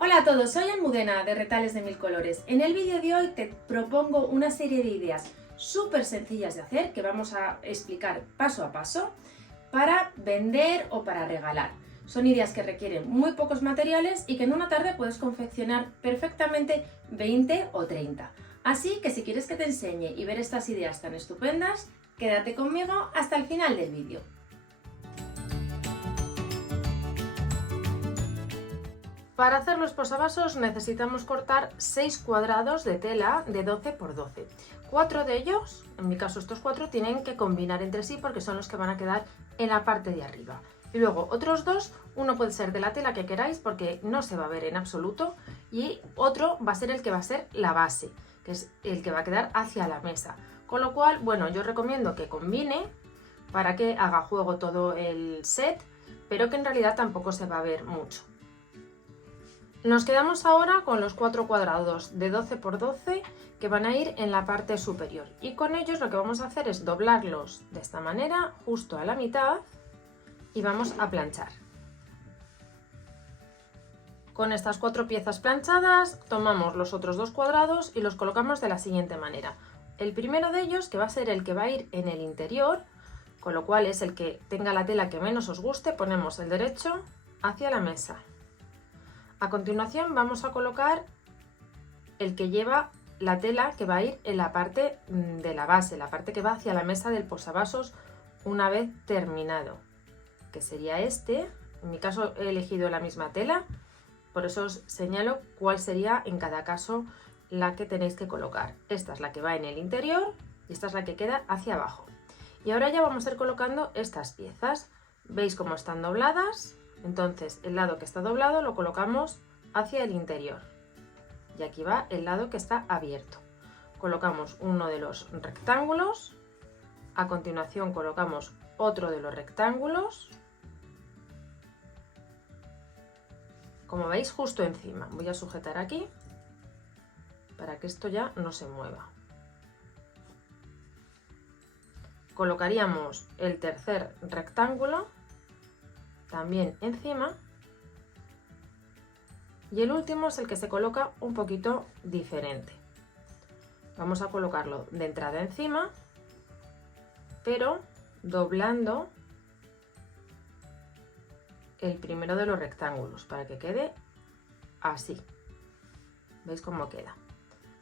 Hola a todos, soy Almudena de Retales de Mil Colores. En el vídeo de hoy te propongo una serie de ideas súper sencillas de hacer que vamos a explicar paso a paso para vender o para regalar. Son ideas que requieren muy pocos materiales y que en una tarde puedes confeccionar perfectamente 20 o 30. Así que si quieres que te enseñe y ver estas ideas tan estupendas, quédate conmigo hasta el final del vídeo. Para hacer los posavasos necesitamos cortar 6 cuadrados de tela de 12 por 12. 4 de ellos, en mi caso estos 4, tienen que combinar entre sí porque son los que van a quedar en la parte de arriba. Y luego otros 2, uno puede ser de la tela que queráis porque no se va a ver en absoluto, y otro va a ser el que va a ser la base, que es el que va a quedar hacia la mesa. Con lo cual, bueno, yo recomiendo que combine para que haga juego todo el set, pero que en realidad tampoco se va a ver mucho. Nos quedamos ahora con los 4 cuadrados de 12 por 12 que van a ir en la parte superior, y con ellos lo que vamos a hacer es doblarlos de esta manera justo a la mitad y vamos a planchar. Con estas 4 piezas planchadas tomamos los otros 2 cuadrados y los colocamos de la siguiente manera. El primero de ellos, que va a ser el que va a ir en el interior, con lo cual es el que tenga la tela que menos os guste, ponemos el derecho hacia la mesa. A continuación vamos a colocar el que lleva la tela que va a ir en la parte de la base, la parte que va hacia la mesa del posavasos una vez terminado, que sería este. En mi caso he elegido la misma tela, por eso os señalo cuál sería en cada caso la que tenéis que colocar. Esta es la que va en el interior y esta es la que queda hacia abajo. Y ahora ya vamos a ir colocando estas piezas. ¿Veis cómo están dobladas? Entonces el lado que está doblado lo colocamos hacia el interior y aquí va el lado que está abierto. Colocamos uno de los rectángulos, a continuación colocamos otro de los rectángulos, como veis justo encima. Voy a sujetar aquí para que esto ya no se mueva. Colocaríamos el tercer rectángulo también encima, y el último es el que se coloca un poquito diferente. Vamos a colocarlo de entrada encima, pero doblando el primero de los rectángulos para que quede así. ¿Veis cómo queda?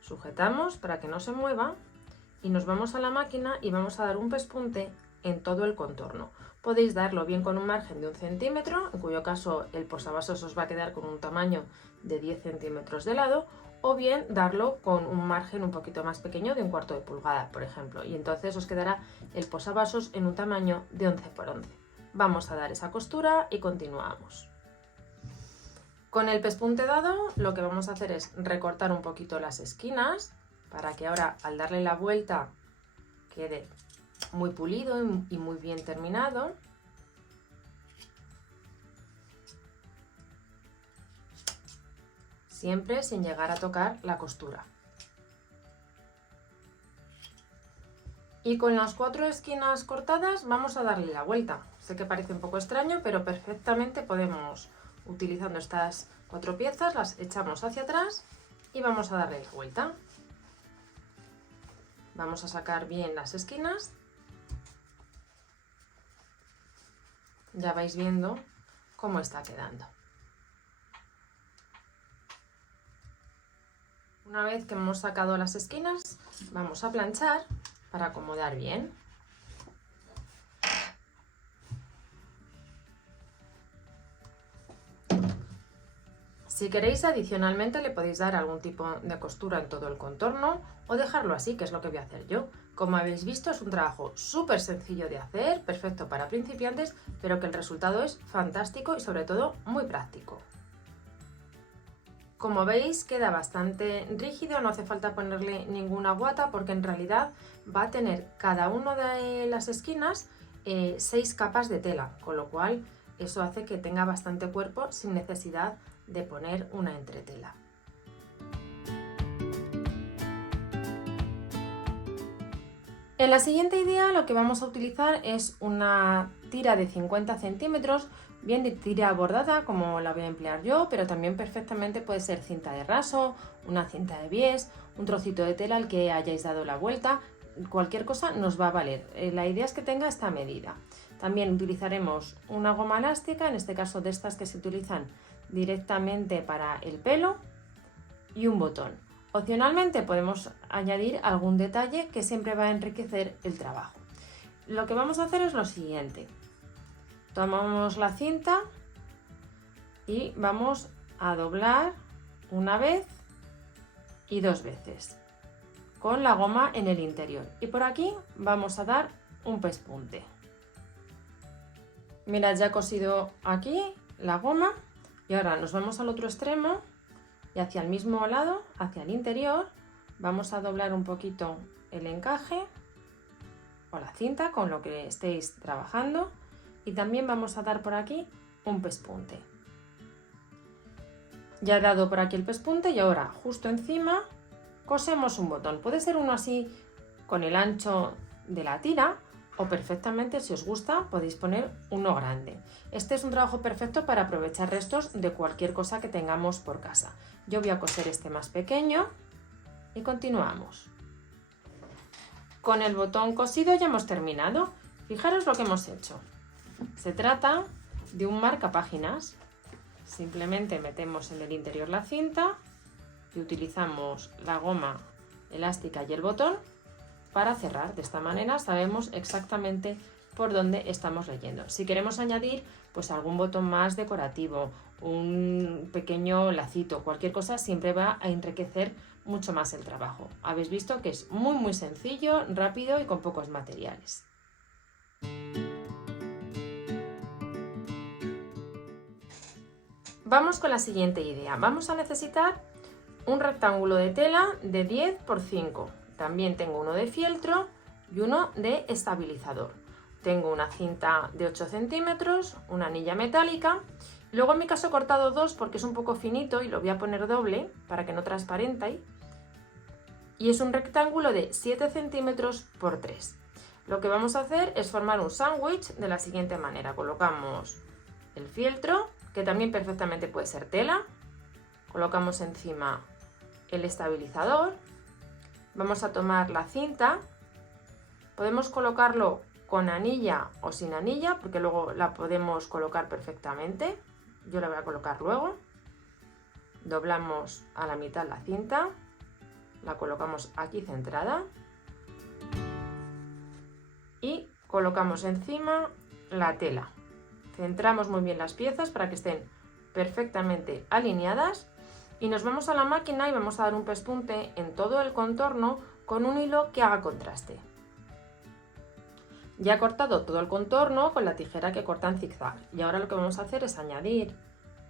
Sujetamos para que no se mueva y nos vamos a la máquina y vamos a dar un pespunte en todo el contorno. Podéis darlo bien con un margen de 1 centímetro, en cuyo caso el posavasos os va a quedar con un tamaño de 10 centímetros de lado, o bien darlo con un margen un poquito más pequeño de 1/4 de pulgada, por ejemplo, y entonces os quedará el posavasos en un tamaño de 11 por 11. Vamos a dar esa costura y continuamos. Con el pespunte dado, lo que vamos a hacer es recortar un poquito las esquinas para que ahora, al darle la vuelta, quede muy pulido y muy bien terminado. Siempre sin llegar a tocar la costura. Y con las 4 esquinas cortadas vamos a darle la vuelta. Sé que parece un poco extraño, pero perfectamente podemos, utilizando estas 4 piezas, las echamos hacia atrás y vamos a darle la vuelta. Vamos a sacar bien las esquinas. Ya vais viendo cómo está quedando. Una vez que hemos sacado las esquinas, vamos a planchar para acomodar bien. Si queréis, adicionalmente le podéis dar algún tipo de costura en todo el contorno o dejarlo así, que es lo que voy a hacer yo. Como habéis visto, es un trabajo súper sencillo de hacer, perfecto para principiantes, pero que el resultado es fantástico y sobre todo muy práctico. Como veis, queda bastante rígido, no hace falta ponerle ninguna guata porque en realidad va a tener cada una de las esquinas 6 capas de tela, con lo cual eso hace que tenga bastante cuerpo sin necesidad de poner una entretela. En la siguiente idea lo que vamos a utilizar es una tira de 50 centímetros, bien de tira bordada como la voy a emplear yo, pero también perfectamente puede ser cinta de raso, una cinta de bies, un trocito de tela al que hayáis dado la vuelta, cualquier cosa nos va a valer. La idea es que tenga esta medida. También utilizaremos una goma elástica, en este caso de estas que se utilizan directamente para el pelo, y un botón. Opcionalmente podemos añadir algún detalle que siempre va a enriquecer el trabajo. Lo que vamos a hacer es lo siguiente. Tomamos la cinta y vamos a doblar una vez y dos veces con la goma en el interior, y por aquí vamos a dar un pespunte. Mirad, ya he cosido aquí la goma y ahora nos vamos al otro extremo y hacia el mismo lado, hacia el interior, vamos a doblar un poquito el encaje o la cinta con lo que estéis trabajando, y también vamos a dar por aquí un pespunte. Ya he dado por aquí el pespunte y ahora justo encima cosemos un botón. Puede ser uno así con el ancho de la tira, o perfectamente, si os gusta, podéis poner uno grande. Este es un trabajo perfecto para aprovechar restos de cualquier cosa que tengamos por casa. Yo voy a coser este más pequeño y continuamos. Con el botón cosido ya hemos terminado. Fijaros lo que hemos hecho. Se trata de un marcapáginas. Simplemente metemos en el interior la cinta y utilizamos la goma elástica y el botón para cerrar. De esta manera sabemos exactamente por dónde estamos leyendo. Si queremos añadir pues algún botón más decorativo, un pequeño lacito, cualquier cosa, siempre va a enriquecer mucho más el trabajo. Habéis visto que es muy sencillo, rápido y con pocos materiales. Vamos con la siguiente idea. Vamos a necesitar un rectángulo de tela de 10 por 5. También tengo uno de fieltro y uno de estabilizador. Tengo una cinta de 8 centímetros, una anilla metálica. Luego en mi caso he cortado dos porque es un poco finito y lo voy a poner doble para que no transparente. Y es un rectángulo de 7 centímetros por 3. Lo que vamos a hacer es formar un sándwich de la siguiente manera. Colocamos el fieltro, que también perfectamente puede ser tela. Colocamos encima el estabilizador. Vamos a tomar la cinta. Podemos colocarlo con anilla o sin anilla, porque luego la podemos colocar perfectamente. Yo la voy a colocar luego. Doblamos a la mitad la cinta. La colocamos aquí centrada. Y colocamos encima la tela. Centramos muy bien las piezas para que estén perfectamente alineadas. Y nos vamos a la máquina y vamos a dar un pespunte en todo el contorno con un hilo que haga contraste. Ya he cortado todo el contorno con la tijera que corta en zigzag, y ahora lo que vamos a hacer es añadir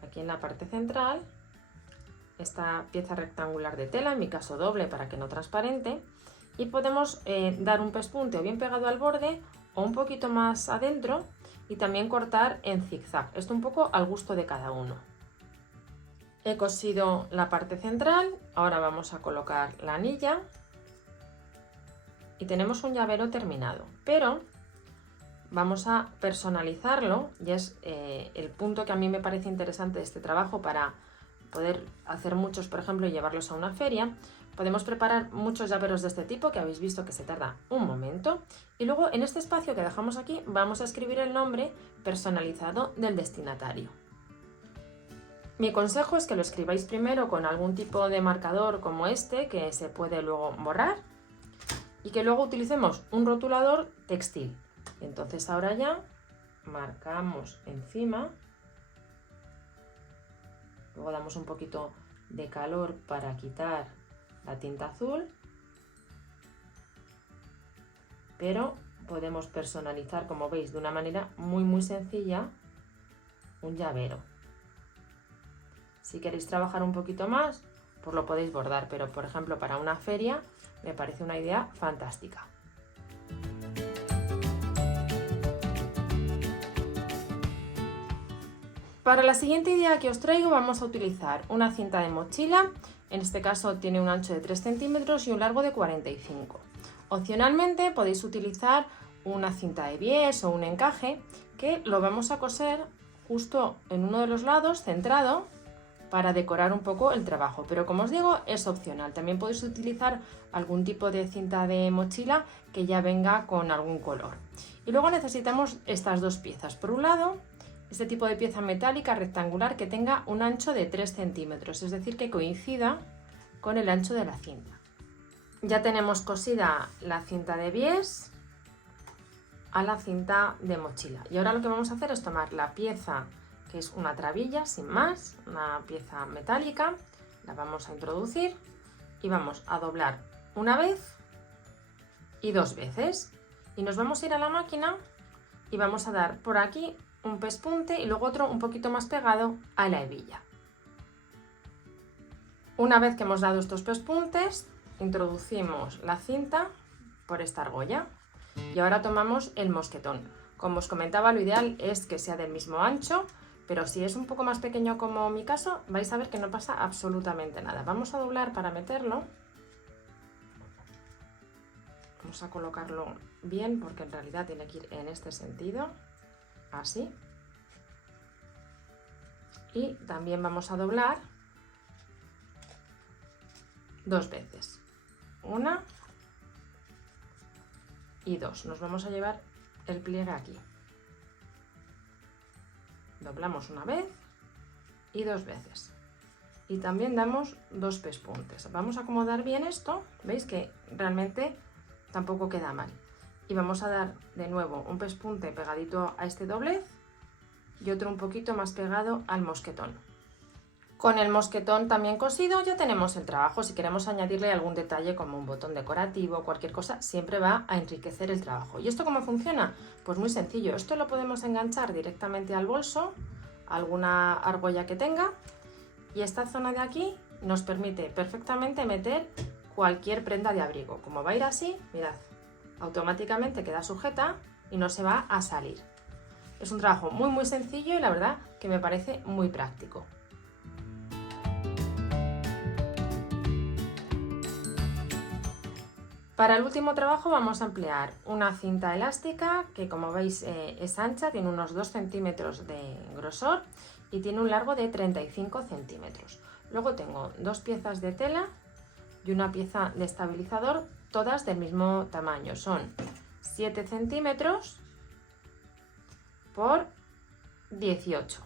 aquí en la parte central esta pieza rectangular de tela, en mi caso doble para que no transparente, y podemos dar un pespunte o bien pegado al borde o un poquito más adentro, y también cortar en zigzag, esto un poco al gusto de cada uno. He cosido la parte central, ahora vamos a colocar la anilla y tenemos un llavero terminado, pero vamos a personalizarlo, y es el punto que a mí me parece interesante de este trabajo para poder hacer muchos, por ejemplo, y llevarlos a una feria. Podemos preparar muchos llaveros de este tipo, que habéis visto que se tarda un momento, y luego en este espacio que dejamos aquí vamos a escribir el nombre personalizado del destinatario. Mi consejo es que lo escribáis primero con algún tipo de marcador como este, que se puede luego borrar, y que luego utilicemos un rotulador textil. Entonces ahora ya marcamos encima, luego damos un poquito de calor para quitar la tinta azul, pero podemos personalizar, como veis, de una manera muy sencilla un llavero. Si queréis trabajar un poquito más, pues lo podéis bordar, pero por ejemplo para una feria me parece una idea fantástica. Para la siguiente idea que os traigo vamos a utilizar una cinta de mochila. En este caso tiene un ancho de 3 centímetros y un largo de 45. Opcionalmente podéis utilizar una cinta de bies o un encaje, que lo vamos a coser justo en uno de los lados, centrado, para decorar un poco el trabajo, pero como os digo, es opcional. También podéis utilizar algún tipo de cinta de mochila que ya venga con algún color. Y luego necesitamos estas dos piezas. Por un lado, este tipo de pieza metálica rectangular que tenga un ancho de 3 centímetros, es decir, que coincida con el ancho de la cinta. Ya tenemos cosida la cinta de bies a la cinta de mochila. Y ahora lo que vamos a hacer es tomar la pieza, que es una trabilla sin más, una pieza metálica, la vamos a introducir y vamos a doblar una vez y 2 veces. Y nos vamos a ir a la máquina y vamos a dar por aquí un pespunte y luego otro un poquito más pegado a la hebilla. Una vez que hemos dado estos pespuntes, introducimos la cinta por esta argolla y ahora tomamos el mosquetón. Como os comentaba, lo ideal es que sea del mismo ancho, pero si es un poco más pequeño como mi caso, vais a ver que no pasa absolutamente nada. Vamos a doblar para meterlo. Vamos a colocarlo bien porque en realidad tiene que ir en este sentido, así. Y también vamos a doblar 2 veces. Una y 2. Nos vamos a llevar el pliegue aquí. Doblamos una vez y 2 veces. Y también damos 2 pespuntes. Vamos a acomodar bien esto. Veis que realmente tampoco queda mal. Y vamos a dar de nuevo un pespunte pegadito a este doblez y otro un poquito más pegado al mosquetón. Con el mosquetón también cosido ya tenemos el trabajo. Si queremos añadirle algún detalle como un botón decorativo o cualquier cosa, siempre va a enriquecer el trabajo. ¿Y esto cómo funciona? Pues muy sencillo. Esto lo podemos enganchar directamente al bolso, a alguna argolla que tenga, y esta zona de aquí nos permite perfectamente meter cualquier prenda de abrigo. Como va a ir así, mirad, automáticamente queda sujeta y no se va a salir. Es un trabajo muy sencillo y la verdad que me parece muy práctico. Para el último trabajo vamos a emplear una cinta elástica que, como veis, es ancha, tiene unos 2 centímetros de grosor y tiene un largo de 35 centímetros. Luego tengo 2 piezas de tela y una pieza de estabilizador, todas del mismo tamaño. Son 7 centímetros por 18.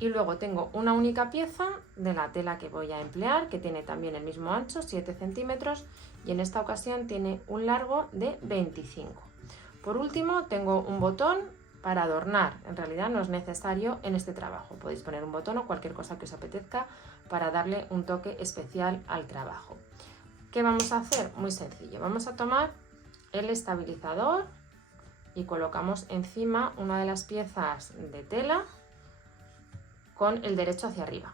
Y luego tengo una única pieza de la tela que voy a emplear, que tiene también el mismo ancho, 7 centímetros, y en esta ocasión tiene un largo de 25. Por último, tengo un botón para adornar. En realidad no es necesario en este trabajo. Podéis poner un botón o cualquier cosa que os apetezca para darle un toque especial al trabajo. ¿Qué vamos a hacer? Muy sencillo. Vamos a tomar el estabilizador y colocamos encima una de las piezas de tela con el derecho hacia arriba.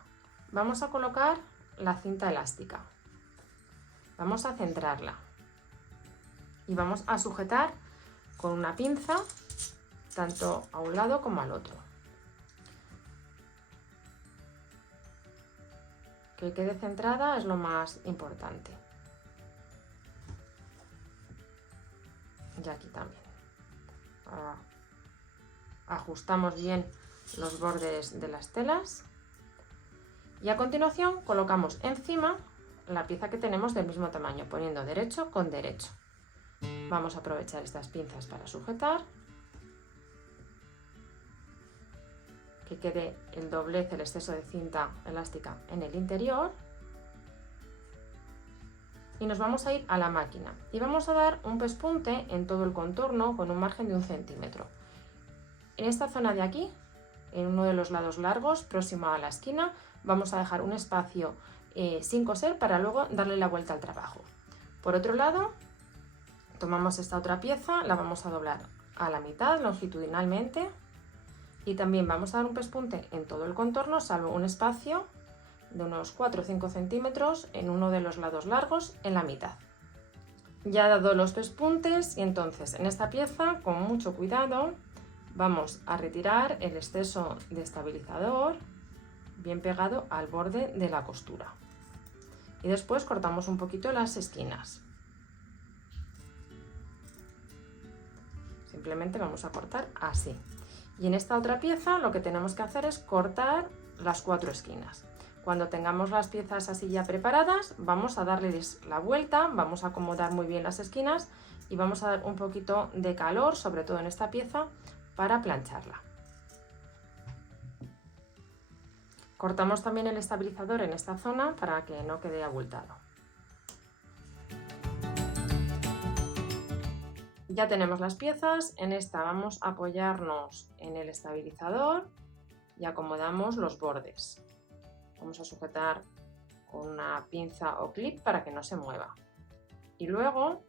Vamos a colocar la cinta elástica. Vamos a centrarla y vamos a sujetar con una pinza tanto a un lado como al otro. Que quede centrada es lo más importante. Y aquí también. Ajustamos bien los bordes de las telas y a continuación colocamos encima la pieza que tenemos del mismo tamaño, poniendo derecho con derecho. Vamos a aprovechar estas pinzas para sujetar, que quede el doblez, el exceso de cinta elástica en el interior, y nos vamos a ir a la máquina y vamos a dar un pespunte en todo el contorno con un margen de 1 centímetro. En esta zona de aquí, en uno de los lados largos, próximo a la esquina, vamos a dejar un espacio sin coser para luego darle la vuelta al trabajo. Por otro lado, tomamos esta otra pieza, la vamos a doblar a la mitad longitudinalmente y también vamos a dar un pespunte en todo el contorno, salvo un espacio de unos 4 o 5 centímetros en uno de los lados largos en la mitad. Ya he dado los pespuntes y entonces en esta pieza, con mucho cuidado, vamos a retirar el exceso de estabilizador bien pegado al borde de la costura. Y después cortamos un poquito las esquinas. Simplemente vamos a cortar así. Y en esta otra pieza lo que tenemos que hacer es cortar las 4 esquinas. Cuando tengamos las piezas así ya preparadas, vamos a darles la vuelta, vamos a acomodar muy bien las esquinas y vamos a dar un poquito de calor, sobre todo en esta pieza, para plancharla. Cortamos también el estabilizador en esta zona para que no quede abultado. Ya tenemos las piezas, en esta vamos a apoyarnos en el estabilizador y acomodamos los bordes. Vamos a sujetar con una pinza o clip para que no se mueva. Y luego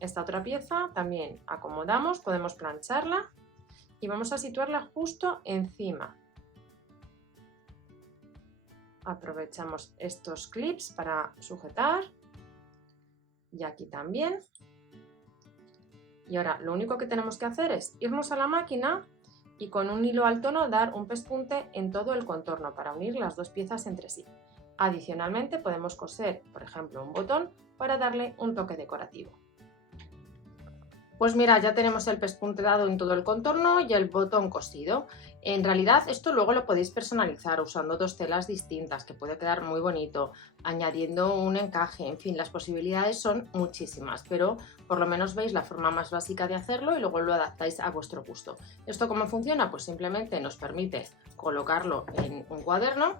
esta otra pieza también acomodamos, podemos plancharla y vamos a situarla justo encima. Aprovechamos estos clips para sujetar y aquí también. Y ahora lo único que tenemos que hacer es irnos a la máquina y con un hilo al tono dar un pespunte en todo el contorno para unir las dos piezas entre sí. Adicionalmente podemos coser, por ejemplo, un botón para darle un toque decorativo. Pues mira, ya tenemos el pespunte dado en todo el contorno y el botón cosido. En realidad esto luego lo podéis personalizar usando dos telas distintas, que puede quedar muy bonito, añadiendo un encaje, en fin, las posibilidades son muchísimas, pero por lo menos veis la forma más básica de hacerlo y luego lo adaptáis a vuestro gusto. ¿Esto cómo funciona? Pues simplemente nos permite colocarlo en un cuaderno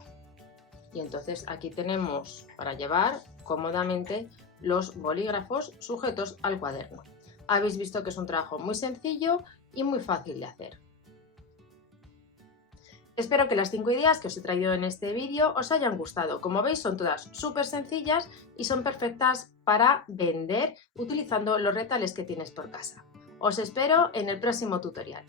y entonces aquí tenemos para llevar cómodamente los bolígrafos sujetos al cuaderno. Habéis visto que es un trabajo muy sencillo y muy fácil de hacer. Espero que las 5 ideas que os he traído en este vídeo os hayan gustado. Como veis, son todas súper sencillas y son perfectas para vender utilizando los retales que tienes por casa. Os espero en el próximo tutorial.